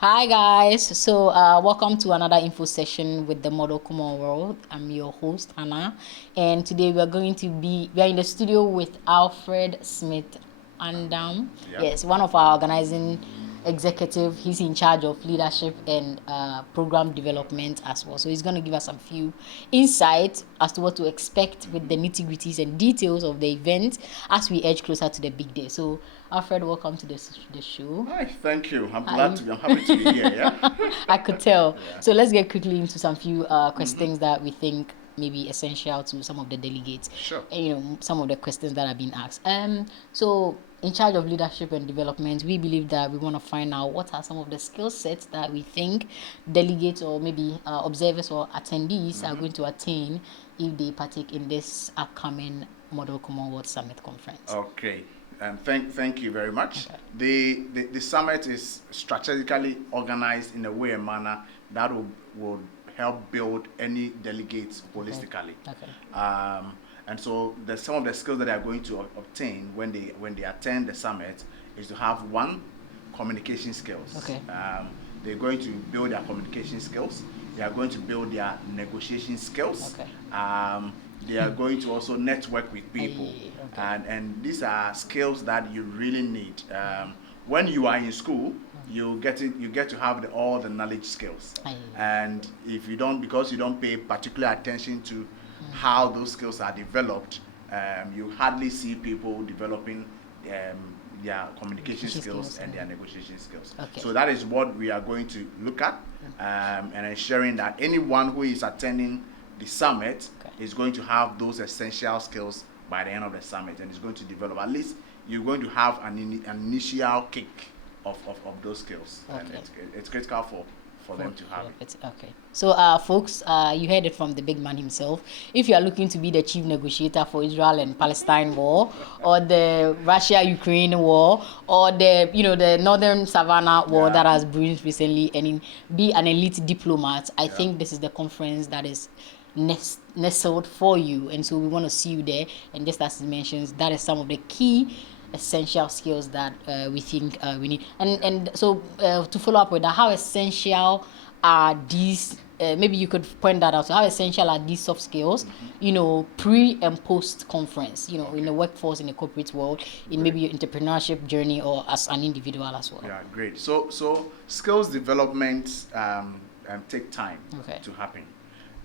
Hi guys, so welcome to another info session with the Model Commonwealth. I'm your host Hannah, and today we are in the studio with Alfred Smith Andam. Yeah. Yes, one of our organizing executive. He's in charge of leadership and program development as well. So he's going to give us some few insights as to what to expect with the nitty-gritties and details of the event as we edge closer to the big day. So Alfred, welcome to the show. Hi, thank you. I'm happy to be here. Yeah. I could tell. Yeah. So let's get quickly into some few questions that we think may be essential to some of the delegates. Sure. And, some of the questions that have been asked. So in charge of leadership and development, we believe that we want to find out what are some of the skill sets that we think delegates or maybe observers or attendees are going to attain if they partake in this upcoming Model Commonwealth Summit Conference. Okay. Thank you very much. Okay. The summit is strategically organized in a way and manner that will help build any delegates holistically. Okay. And so some of the skills that they are going to obtain when they attend the summit is to have one, communication skills. Okay. They're going to build their communication skills. They are going to build their negotiation skills. Okay. They are going to also network with people. Okay. And these are skills that you really need. When you are in school, you get to have all the knowledge skills. And if you don't, because you don't pay particular attention to how those skills are developed, you hardly see people developing their communication skills and their negotiation skills. Okay. So that is what we are going to look at, and ensuring that anyone who is attending the summit is going to have those essential skills by the end of the summit, and is going to develop. At least you're going to have an initial kick of those skills, and it's critical for them to have it. Okay. So, folks, you heard it from the big man himself. If you are looking to be the chief negotiator for Israel and Palestine war, or the Russia-Ukraine war, or the Northern Savannah war that has brewed recently, and be an elite diplomat, I think this is the conference that is nestled for you, and so we want to see you there. And just as he mentions, that is some of the key essential skills that we think we need. And so to follow up with that, how essential are these? Maybe you could point that out. So how essential are these soft skills? Pre and post conference. In the workforce, in the corporate world, in maybe your entrepreneurship journey, or as an individual as well. Yeah, great. So skills development take time to happen.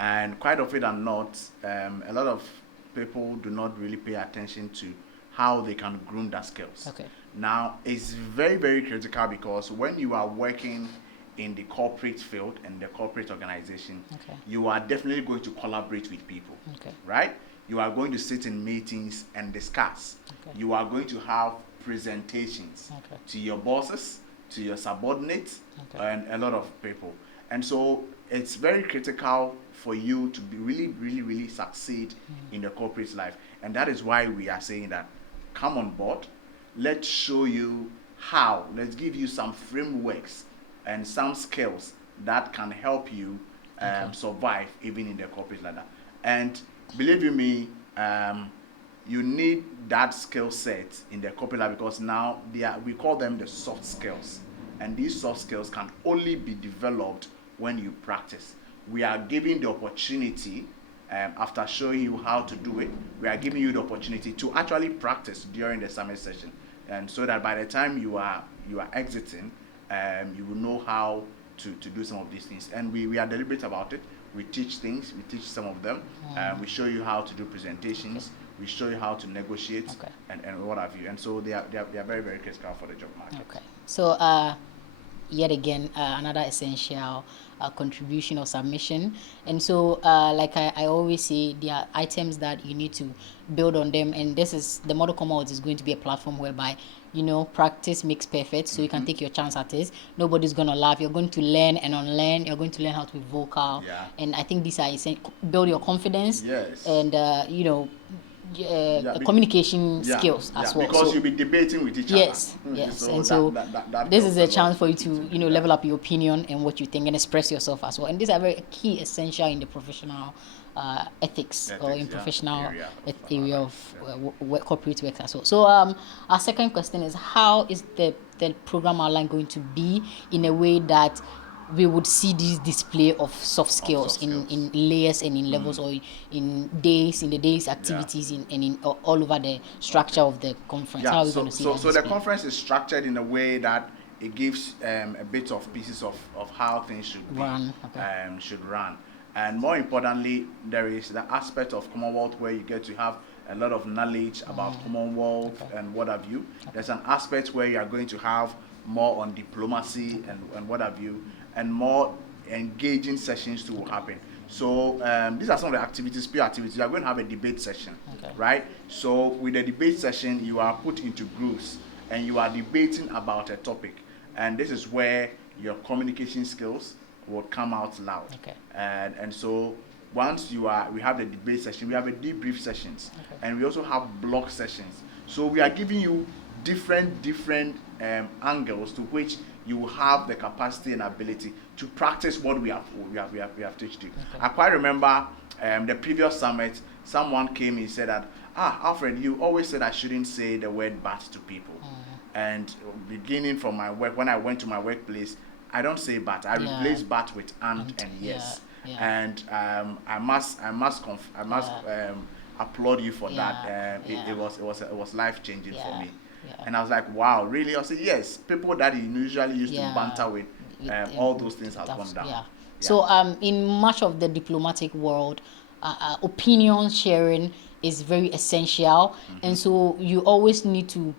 And quite often than not, a lot of people do not really pay attention to how they can groom their skills. Okay. Now, it's very, very critical, because when you are working in the corporate field and the corporate organization, you are definitely going to collaborate with people, right? You are going to sit in meetings and discuss. You are going to have presentations to your bosses, to your subordinates, and a lot of people. And so it's very critical for you to be really succeed in the corporate life. And that is why we are saying that come on board. Let's show you how. Let's give you some frameworks and some skills that can help you survive even in the corporate ladder. And believe you me, you need that skill set in the corporate ladder, because now we call them the soft skills. And these soft skills can only be developed when you practice. We are giving the opportunity, after showing you how to do it, we are giving you the opportunity to actually practice during the summit session, and so that by the time you are exiting, you will know how to do some of these things. And we are deliberate about it. We teach things. We teach some of them. We show you how to do presentations. We show you how to negotiate, and what have you. And so they are very, very critical for the job market. Okay. So yet again, another essential contribution or submission. And so like I always say, there are items that you need to build on them, and this is the Model Commonwealth is going to be a platform whereby practice makes perfect, so you can take your chance at it. Nobody's going to laugh. You're going to learn and unlearn. You're going to learn how to be vocal, and I think these are essential. Build your confidence, and communication skills as well. Because you'll be debating with each other. Yes. So and so this is a chance for you to level up your opinion and what you think, and express yourself as well. And these are very key essential in the professional ethics or in professional area of corporate work as well. So our second question is, how is the program outline going to be in a way that we would see this display of soft skills, in layers and in levels, or in the days activities, in all over the structure of the conference? How are we going to see that so the conference is structured in a way that it gives a bit of pieces of how things should run. And more importantly, there is the aspect of Commonwealth where you get to have a lot of knowledge about Commonwealth and what have you. There's an aspect where you are going to have more on diplomacy and what have you, and more engaging sessions to happen. So these are some of the activities, peer activities. You are going to have a debate session, right? So with the debate session, you are put into groups and you are debating about a topic. And this is where your communication skills will come out loud. And so once we have the debate session, we have a debrief sessions, and we also have block sessions. So we are giving you different angles to which you will have the capacity and ability to practice what we have taught you. I quite remember the previous summit, someone came and said that, Alfred, you always said I shouldn't say the word but to people. And beginning from my work, when I went to my workplace, I don't say but. I replace but with and yes. And I must applaud you for that. It was life changing for me. And I was like, wow, really? I said, yes. People that you usually used to banter with, all those things have gone down. So in much of the diplomatic world, opinion sharing is very essential, and so you always need to,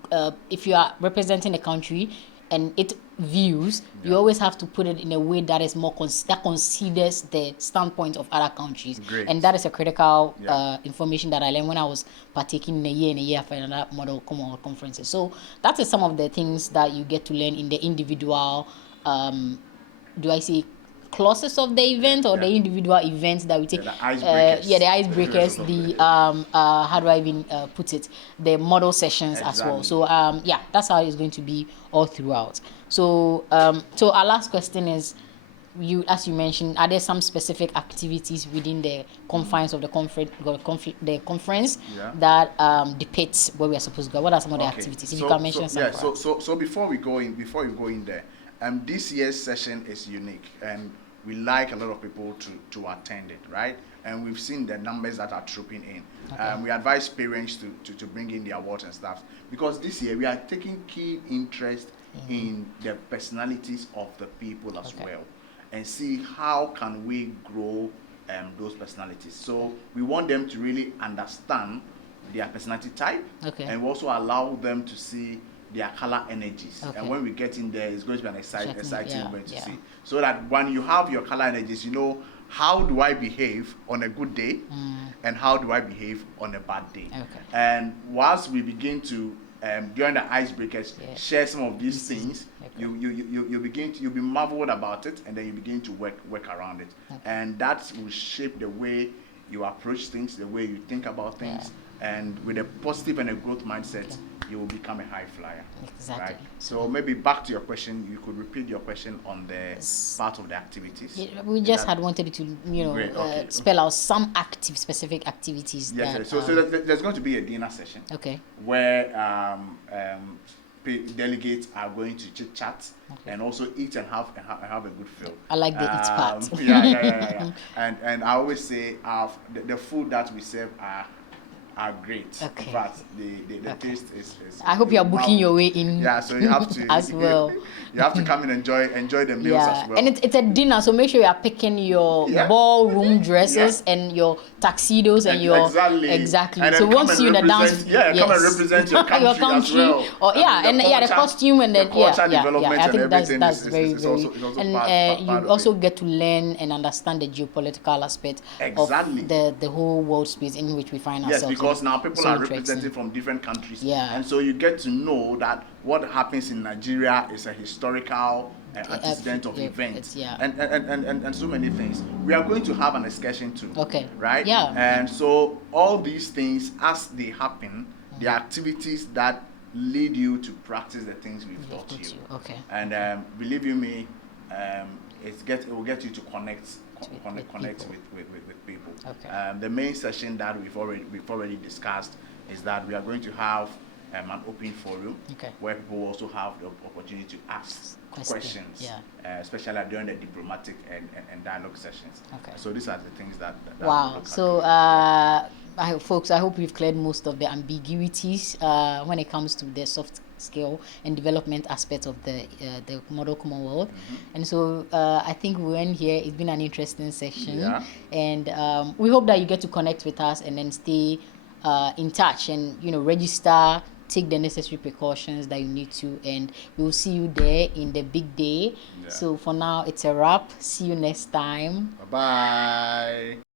if you are representing a country and it views, you always have to put it in a way that is more that considers the standpoint of other countries. And that is a critical information that I learned when I was partaking in a year for another Model Commonwealth conferences. So that is some of the things that you get to learn in the individual clauses of the event, or the individual events that we take. The icebreakers. The icebreakers, the how do I even put it? The model sessions as well. So that's how it's going to be all throughout. So so our last question is, as you mentioned, are there some specific activities within the confines of the conference that depicts where we are supposed to go? What are some of the activities? If you can mention some. So before you go in there, this year's session is unique, and we like a lot of people to attend it, right? And we've seen the numbers that are trooping in. We advise parents to bring in their awards and stuff, because this year we are taking keen interest in the personalities of the people as well, and see how can we grow those personalities. So we want them to really understand their personality type, and we also allow them to see their color energies. And when we get in there, it's going to be an exciting moment to see. So that when you have your color energies, you know, how do I behave on a good day and how do I behave on a bad day. And once we begin to during the icebreakers share some of these things, you'll be marveled about it, and then you begin to work around it. And that will shape the way you approach things, the way you think about things, and with a positive and a growth mindset, you will become a high flyer. Right? So maybe back to your question, you could repeat your question on the part of the activities. We just had wanted to, spell out some specific activities. Yes. So there's going to be a dinner session. Where delegates are going to chit chat and also eat and have a good feel. I like the eat part. And I always say the food that we serve are great. In fact, the taste is I hope you are booking your way in. So you have to as well. You have to come and enjoy the meals as well. And it's a dinner, so make sure you are picking your ballroom dresses and your tuxedos and your exactly. And so once you in the dance, come and represent your country, as well. Or the costume and then development. I think that's very also and you also get to learn and understand the geopolitical aspect of the whole world space in which we find ourselves. Yes, because now people are represented from different countries, and so you get to know that what happens in Nigeria is a historical antecedent of events, and so many things. We are going to have an excursion too. Right? And so all these things, as they happen, the activities that lead you to practice the things we've taught you. And believe you me, it will get you to connect connect with people. Okay. The main session that we've already discussed is that we are going to have an open forum where people also have the opportunity to ask questions, especially during the diplomatic and dialogue sessions. Okay. So these are the things that wow. So folks, I hope we've cleared most of the ambiguities when it comes to the soft skill and development aspect of the Model Commonwealth. And so I think we went here. It's been an interesting session, and we hope that you get to connect with us and then stay in touch and register, take the necessary precautions that you need to, and we'll see you there in the big day. So for now, it's a wrap. See you next time. Bye bye.